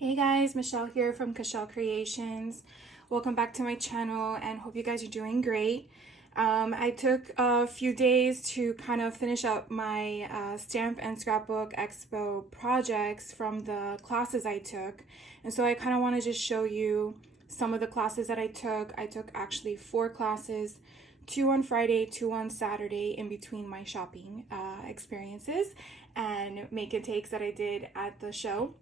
Hey guys, Michelle here from Michelle Creations. Welcome back to my channel and hope you guys are doing great. I took a few days to kind of finish up my Stamp and Scrapbook Expo projects from the classes I took. And so I kind of want to just show you some of the classes that I took. I took actually 4 classes, 2 on Friday, 2 on Saturday in between my shopping experiences and make and takes that I did at the show.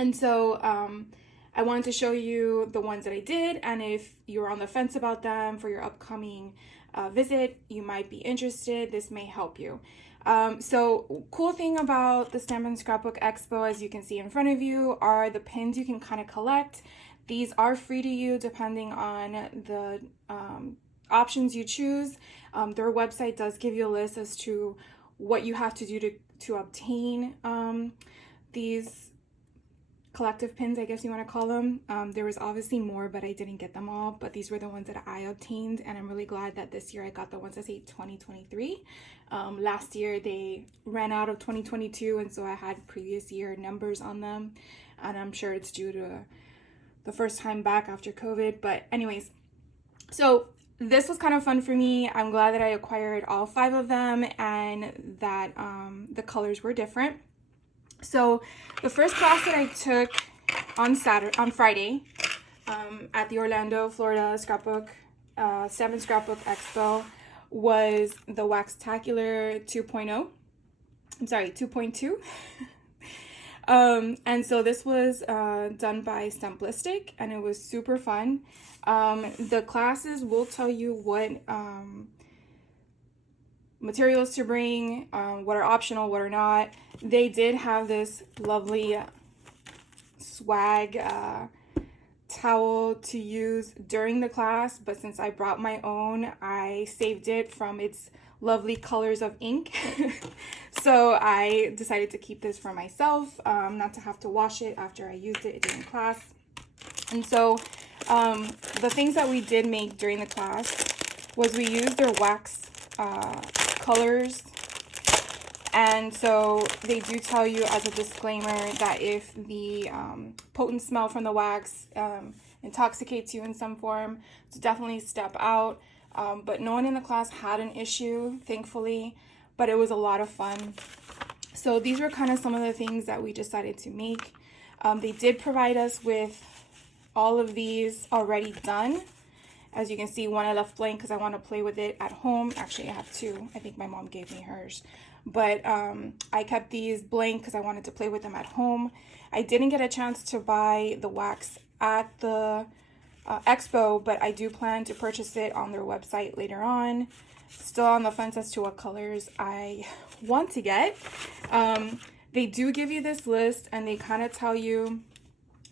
And so I wanted to show you the ones that I did, and if you're on the fence about them for your upcoming visit, you might be interested. This may help you. So cool thing about the Stamp and Scrapbook Expo, as you can see in front of you, are the pins you can kind of collect. These are free to you depending on the options you choose. Their website does give you a list as to what you have to do to obtain these collective pins, I guess you want to call them. There was obviously more, but I didn't get them all, but these were the ones that I obtained, and I'm really glad that this year I got the ones that say 2023. Last year they ran out of 2022, and so I had previous year numbers on them, and I'm sure it's due to the first time back after COVID. But anyways, so this was kind of fun for me. I'm glad that I acquired all 5 of them and that the colors were different. So the first class that I took on Friday at the Orlando, Florida Stamp and Scrapbook Expo was the Waxtacular 2.0. I'm sorry, 2.2. And so this was done by Simplistic, and it was super fun. The classes will tell you what materials to bring, what are optional, what are not. They did have this lovely swag towel to use during the class, but since I brought my own, I saved it from its lovely colors of ink. So I decided to keep this for myself, not to have to wash it after I used it during class. And so the things that we did make during the class was we used their wax colors, and so they do tell you as a disclaimer that if the potent smell from the wax intoxicates you in some form, to definitely step out. But no one in the class had an issue, thankfully, but it was a lot of fun. So these were kind of some of the things that we decided to make. They did provide us with all of these already done. As you can see, one I left blank because I want to play with it at home. Actually, I have 2. I think my mom gave me hers. But I kept these blank because I wanted to play with them at home. I didn't get a chance to buy the wax at the expo, but I do plan to purchase it on their website later on. Still on the fence as to what colors I want to get. They do give you this list, and they kind of tell you...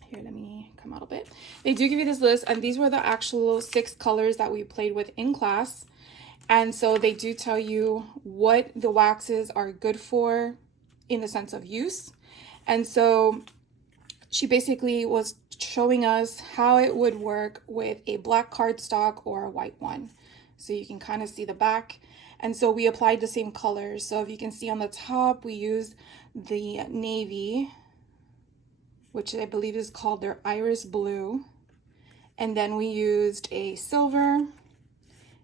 Here, let me come out a bit. They do give you this list, and these were the actual 6 colors that we played with in class. And so they do tell you what the waxes are good for in the sense of use. And so she basically was showing us how it would work with a black cardstock or a white one. So you can kind of see the back. And so we applied the same colors. So if you can see on the top, we used the navy, which I believe is called their iris blue. And then we used a silver,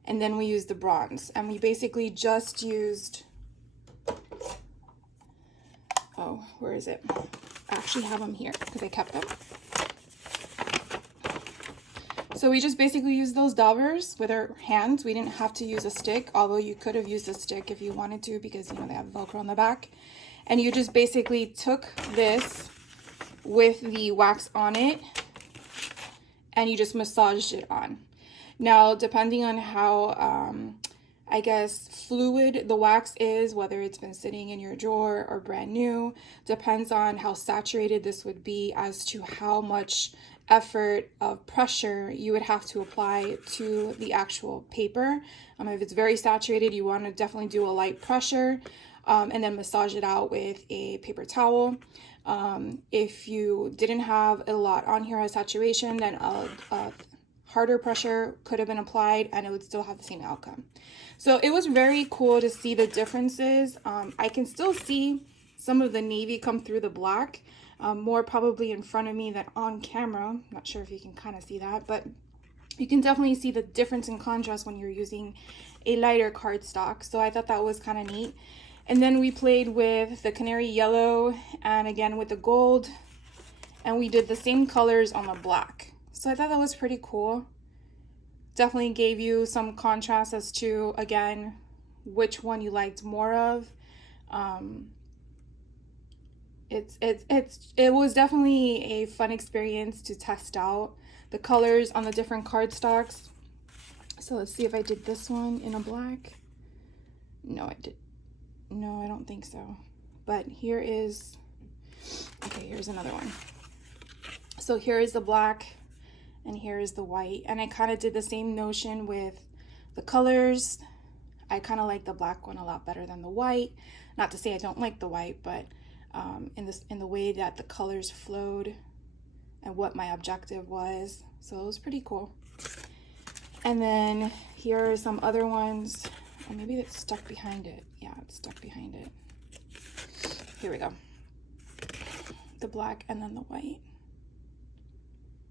and then we used the bronze. And we basically just used, oh, where is it? I actually have them here because I kept them. So we just basically used those daubers with our hands. We didn't have to use a stick, although you could have used a stick if you wanted to, because you know they have Velcro on the back. And you just basically took this with the wax on it, and you just massaged it on. Now, depending on how, I guess, fluid the wax is, whether it's been sitting in your drawer or brand new, depends on how saturated this would be as to how much effort of pressure you would have to apply to the actual paper. If it's very saturated, you want to definitely do a light pressure, and then massage it out with a paper towel. If you didn't have a lot on here as saturation, then a harder pressure could have been applied and it would still have the same outcome. So it was very cool to see the differences. I can still see some of the navy come through the black, more probably in front of me than on camera. Not sure if you can kind of see that, but you can definitely see the difference in contrast when you're using a lighter cardstock. So I thought that was kind of neat. And then we played with the canary yellow and again with the gold, and we did the same colors on the black. So I thought that was pretty cool. Definitely gave you some contrast as to, again, which one you liked more of. It was definitely a fun experience to test out the colors on the different cardstocks. So let's see if I did this one in a black. No, I don't think so. But here is, okay, here's another one. So here is the black and here is the white. And I kind of did the same notion with the colors. I kind of like the black one a lot better than the white. Not to say I don't like the white, but in the way that the colors flowed and what my objective was. So it was pretty cool. And then here are some other ones. Or maybe it's stuck behind it. Yeah, it's stuck behind it. Here we go. The black and then the white.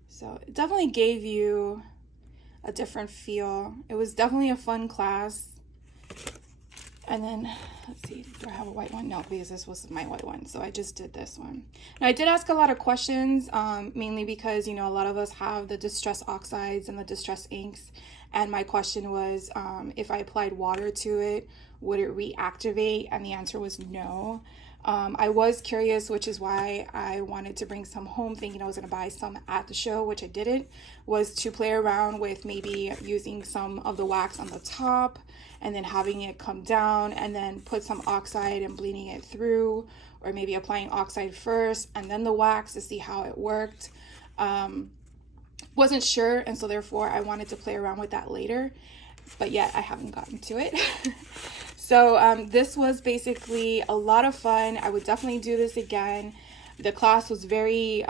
So it definitely gave you a different feel. It was definitely a fun class. And then, let's see, do I have a white one? No, because this was my white one. So I just did this one. Now I did ask a lot of questions, mainly because, you know, a lot of us have the distress oxides and the distress inks. And my question was, if I applied water to it, would it reactivate? And the answer was no. I was curious, which is why I wanted to bring some home, thinking I was going to buy some at the show, which I didn't, was to play around with maybe using some of the wax on the top and then having it come down and then put some oxide and bleeding it through, or maybe applying oxide first and then the wax to see how it worked. Wasn't sure, and so therefore I wanted to play around with that later, but yet I haven't gotten to it. So this was basically a lot of fun. I would definitely do this again. The class was very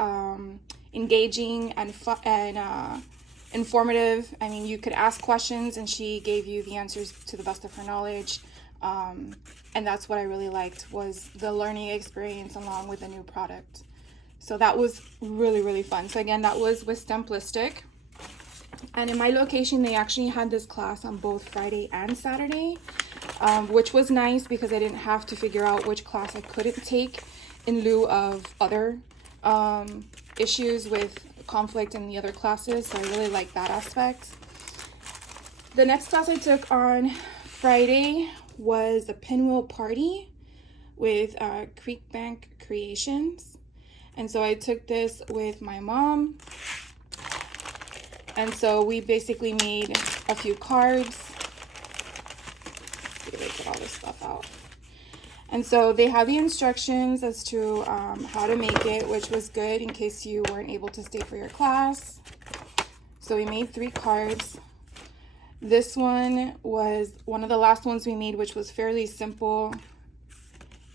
engaging and fun and informative. I mean, you could ask questions and she gave you the answers to the best of her knowledge. And that's what I really liked, was the learning experience along with a new product. So that was really, really fun. So again, that was with Stamplistic. And in my location, they actually had this class on both Friday and Saturday, which was nice because I didn't have to figure out which class I couldn't take in lieu of other issues with conflict in the other classes. So I really like that aspect. The next class I took on Friday was the Pinwheel Party with Creek Bank Creations. And so I took this with my mom. And so we basically made a few cards. Let's see if I get all this stuff out. And so they have the instructions as to how to make it, which was good in case you weren't able to stay for your class. So we made 3 cards. This one was one of the last ones we made, which was fairly simple.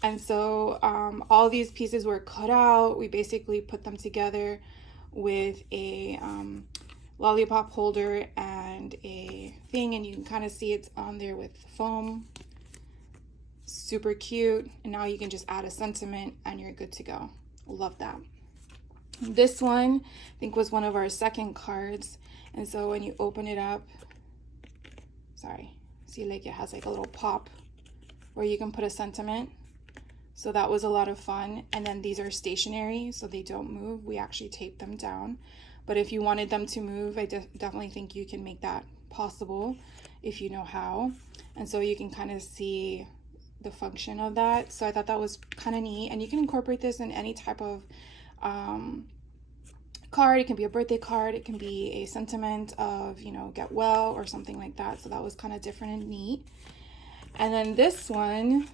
And so all these pieces were cut out. We basically put them together with a lollipop holder and a thing, and you can kind of see it's on there with foam. Super cute. And now you can just add a sentiment and you're good to go. Love that. This one I think was one of our second cards, and so when you open it up, sorry, see, like it has like a little pop where you can put a sentiment. So that was a lot of fun. And then these are stationary, so they don't move. We actually tape them down. But if you wanted them to move, I definitely think you can make that possible if you know how. And so you can kind of see the function of that. So I thought that was kind of neat. And you can incorporate this in any type of card. It can be a birthday card. It can be a sentiment of, you know, get well or something like that. So that was kind of different and neat. And then this one,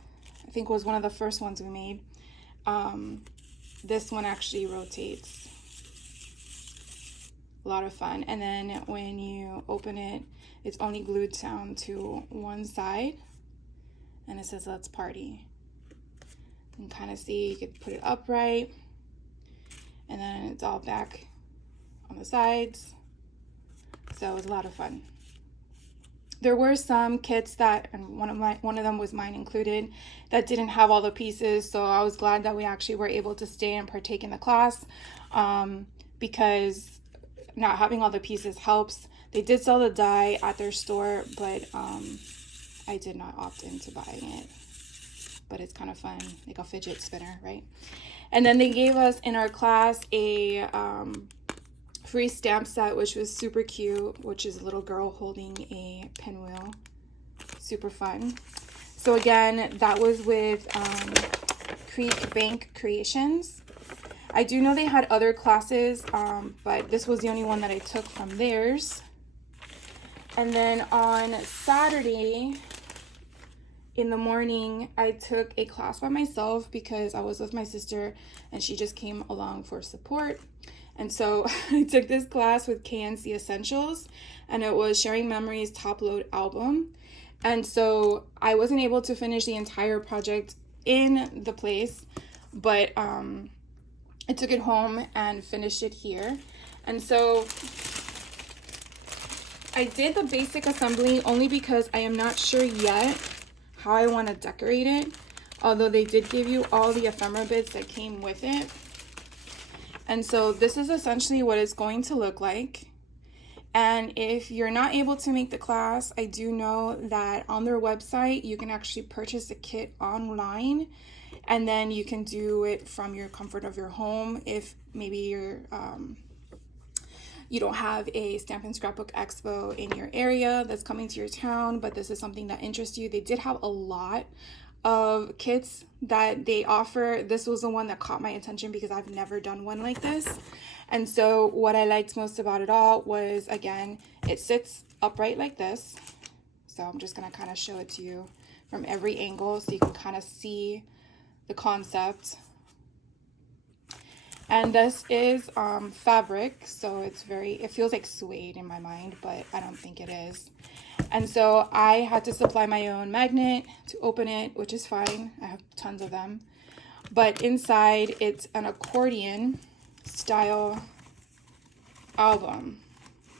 I think, was one of the first ones we made. This one actually rotates. A lot of fun. And then when you open it, it's only glued down to one side, and it says "Let's Party." You can kind of see, you could put it upright, and then it's all back on the sides. So it was a lot of fun. There were some kits that, and one of them was mine included, that didn't have all the pieces. So I was glad that we actually were able to stay and partake in the class, because not having all the pieces helps. They did sell the die at their store, but I did not opt into buying it. But it's kind of fun, like a fidget spinner, right? And then they gave us in our class a free stamp set, which was super cute, which is a little girl holding a pinwheel. Super fun. So again, that was with Creek Bank Creations. I do know they had other classes, but this was the only one that I took from theirs. And then on Saturday in the morning, I took a class by myself because I was with my sister and she just came along for support. And so I took this class with KNC Essentials, and it was Sharing Memories Top Load Album. And so I wasn't able to finish the entire project in the place, but I took it home and finished it here. And so I did the basic assembly only because I am not sure yet how I want to decorate it, although they did give you all the ephemera bits that came with it. And so this is essentially what it's going to look like. And if you're not able to make the class, I do know that on their website, you can actually purchase a kit online, and then you can do it from your comfort of your home. If maybe you don't have a Stamp and Scrapbook Expo in your area that's coming to your town, but this is something that interests you. They did have a lot of kits that they offer. This was the one that caught my attention because I've never done one like this. And so what I liked most about it all was, again, it sits upright like this. So I'm just going to kind of show it to you from every angle so you can kind of see the concept. And this is fabric, so it feels like suede in my mind, but I don't think it is. And so I had to supply my own magnet to open it, which is fine. I have tons of them. But inside, it's an accordion style album.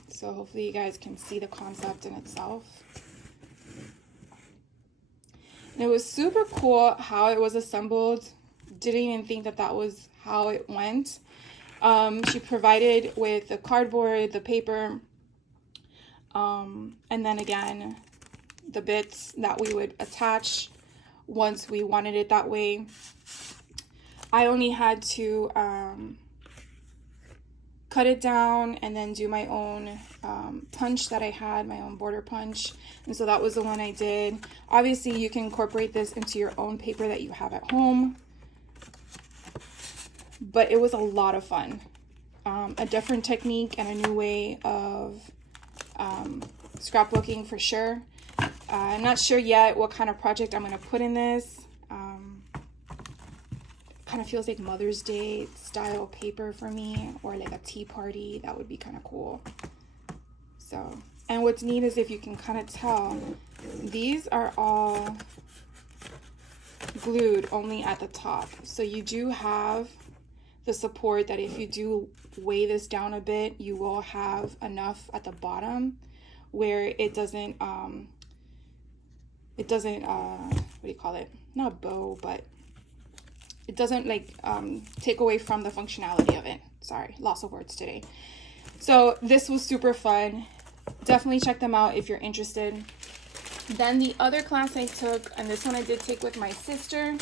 So hopefully you guys can see the concept in itself. And it was super cool how it was assembled. Didn't even think that was how it went. She provided with the cardboard, the paper, and then again, the bits that we would attach once we wanted it that way. I only had to cut it down and then do my own punch that I had, my own border punch. And so that was the one I did. Obviously, you can incorporate this into your own paper that you have at home. But it was a lot of fun. A different technique and a new way of scrapbooking for sure. I'm not sure yet what kind of project I'm going to put in this. Kind of feels like Mother's Day style paper for me, or like a tea party. That would be kind of cool. So, and what's neat is if you can kind of tell, these are all glued only at the top. So you do have the support that if you do weigh this down a bit, you will have enough at the bottom where it doesn't what do you call it? Not bow, but it doesn't like take away from the functionality of it. Sorry, lots of words today. So this was super fun. Definitely check them out if you're interested. Then the other class I took, and this one I did take with my sister,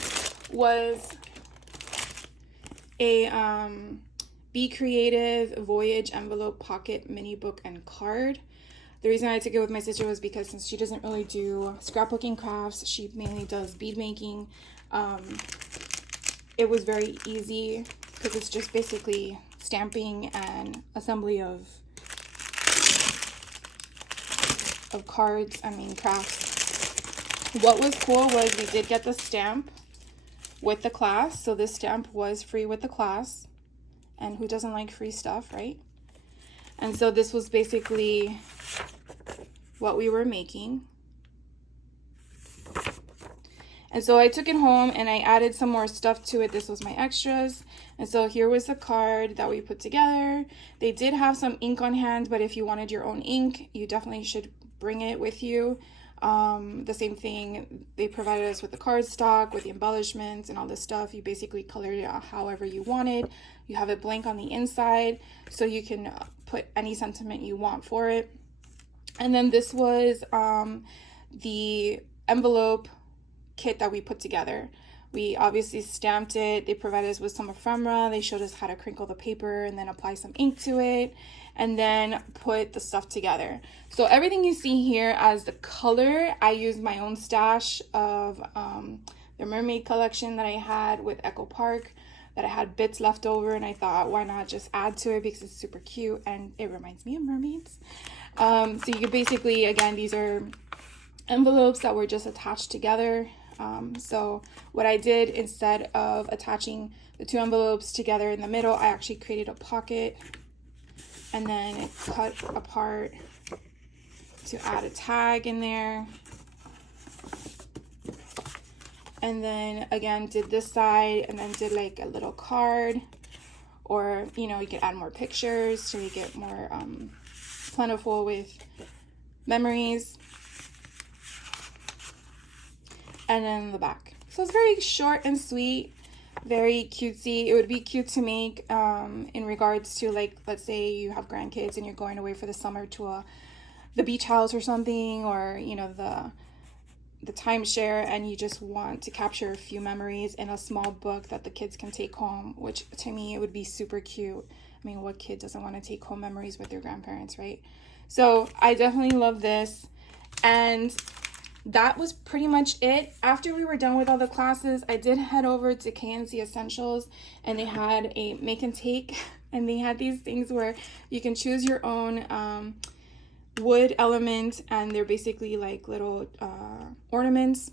was a Be Creative Voyage envelope pocket mini book and card. The reason I took it with my sister was because since she doesn't really do scrapbooking crafts, she mainly does bead making. It was very easy because it's just basically stamping and assembly of cards, crafts. What was cool was we did get the stamp with the class. So this stamp was free with the class. And who doesn't like free stuff, right? And so this was basically what we were making. And so I took it home and I added some more stuff to it. This was my extras. And so here was the card that we put together. They did have some ink on hand, but if you wanted your own ink, you definitely should bring it with you. The same thing, they provided us with the cardstock, with the embellishments and all this stuff. You basically colored it out however you wanted. You have it blank on the inside, so you can put any sentiment you want for it. And then this was the envelope kit that we put together. We obviously stamped it. They provided us with some ephemera. They showed us how to crinkle the paper and then apply some ink to it, and then put the stuff together. So everything you see here as the color, I used my own stash of the mermaid collection that I had with Echo Park, that I had bits left over, and I thought, why not just add to it because it's super cute and it reminds me of mermaids. So you could basically, again, these are envelopes that were just attached together. So what I did, instead of attaching the two envelopes together in the middle, I actually created a pocket and then cut apart to add a tag in there. And then again, did this side and then did like a little card, or, you know, you could add more pictures to make it more plentiful with memories. And then the back. So it's very short and sweet, very cutesy. It would be cute to make in regards to, like, let's say you have grandkids and you're going away for the summer to the beach house or something, or, you know, the timeshare, and you just want to capture a few memories in a small book that the kids can take home, which to me, it would be super cute. I mean, what kid doesn't want to take home memories with their grandparents, right? So I definitely love this. And that was pretty much it. After we were done with all the classes, I did head over to KNC Essentials, and they had a make and take, and they had these things where you can choose your own wood element, and they're basically like little ornaments.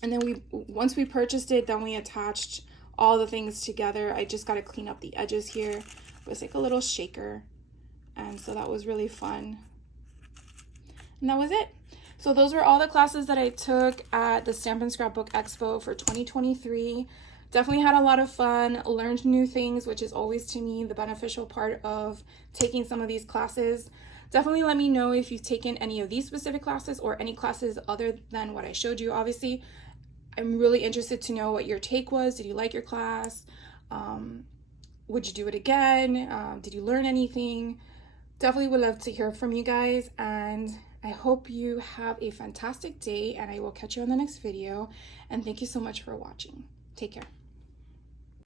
And then once we purchased it, then we attached all the things together. I just got to clean up the edges here. It was like a little shaker, and so that was really fun. And that was it. So those were all the classes that I took at the Stamp and Scrapbook Expo for 2023. Definitely had a lot of fun, learned new things, which is always, to me, the beneficial part of taking some of these classes. Definitely let me know if you've taken any of these specific classes or any classes other than what I showed you. Obviously, I'm really interested to know what your take was. Did you like your class? Would you do it again? Did you learn anything? Definitely would love to hear from you guys, and I hope you have a fantastic day, and I will catch you on the next video. And thank you so much for watching. Take care.